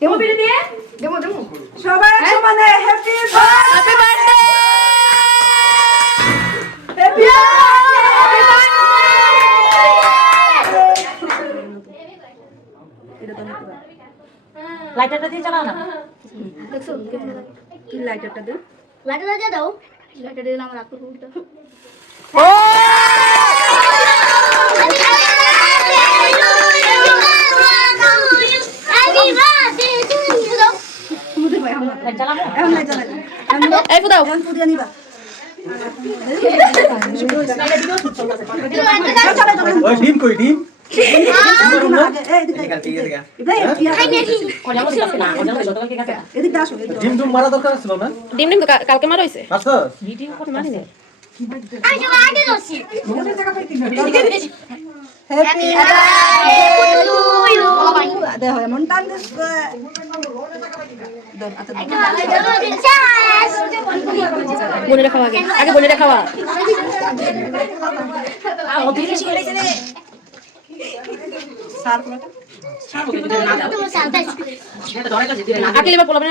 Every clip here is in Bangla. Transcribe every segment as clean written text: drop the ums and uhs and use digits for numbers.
দেবো বিড়ি দিয়ে দেবো সবাই সমানে হ্যাপি বার্থডে হ্যাপি লাইটারটা দিয়ে চালাও না দেখছো কি লাইটারটা দাও লাইটারটা দিলে আমার আপু উল্টো ও এখন নাই জ্বালাই এই ফুদাও এখন পুদিয়া নিবা ওই ডিম কই ডিম ডিম ডুম মারা দরকার ছিল না ডিম ডিম তো কালকে মারা হইছে আচ্ছা ভিডিও করতে মারি না দেখো এমন টান দিস বোনেরা খাওয়া আগে বোনেরা খাওয়া আগে এবার পোলাবেন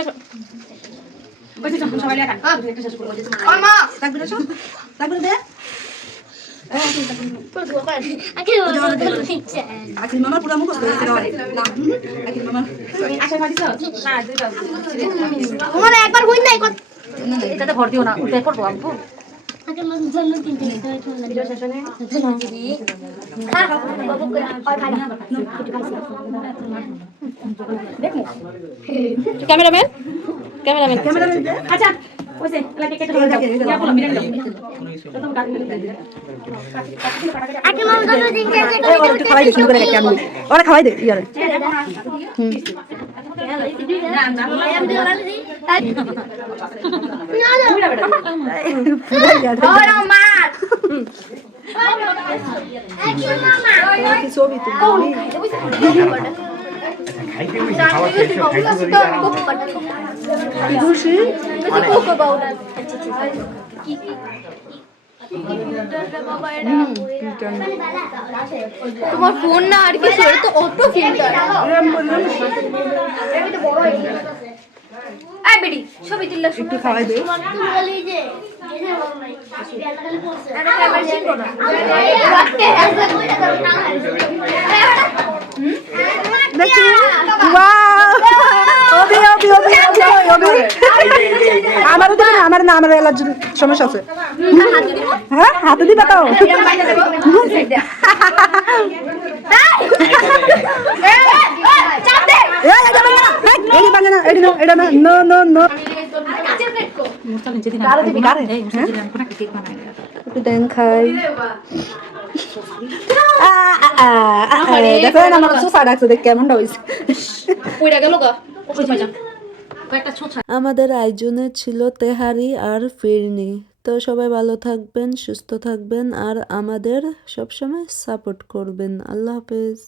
আখির মামার পুরা মুখস্থ হয়েছে না আখির মামার তোমার একবার হই নাই কত এটাতে ভর দিও না উঠে করবো আব্বু আগে আমার জন্মদিন থেকে ভিডিও শেষ হলে হ্যাঁ বাবু করে আর খাই না ক্যামেরাম্যান ক্যামেরাম্যান আচ্ছা ওইসে লাগে কেটে ইয়া বলো মিলে দাও প্রথম কাট মিলে দাও আগে আমার জন্মদিন থেকে ওরা খাওয়াই দে শুরু করে কেমন ওরা খাওয়াই দে ইয়ারে ছবি তোমার ফোন না আর কিছু এটা তো অত ফিল্টার আই বেডি ছবি তুললে একটু খাওয়াই দে আমার না আমার অ্যালার্জির সমস্যা আছে হ্যাঁ হাতে দিবা তো খাই দেখো আমার সোফা ডাকছে দেখ কেমনটা হয়েছে আমাদের আয়োজনে ছিল তেহারি আর ফিরনি। তো সবাই ভালো থাকবেন, সুস্থ থাকবেন আর আমাদের সবসময় সাপোর্ট করবেন। আল্লাহ হাফেজ।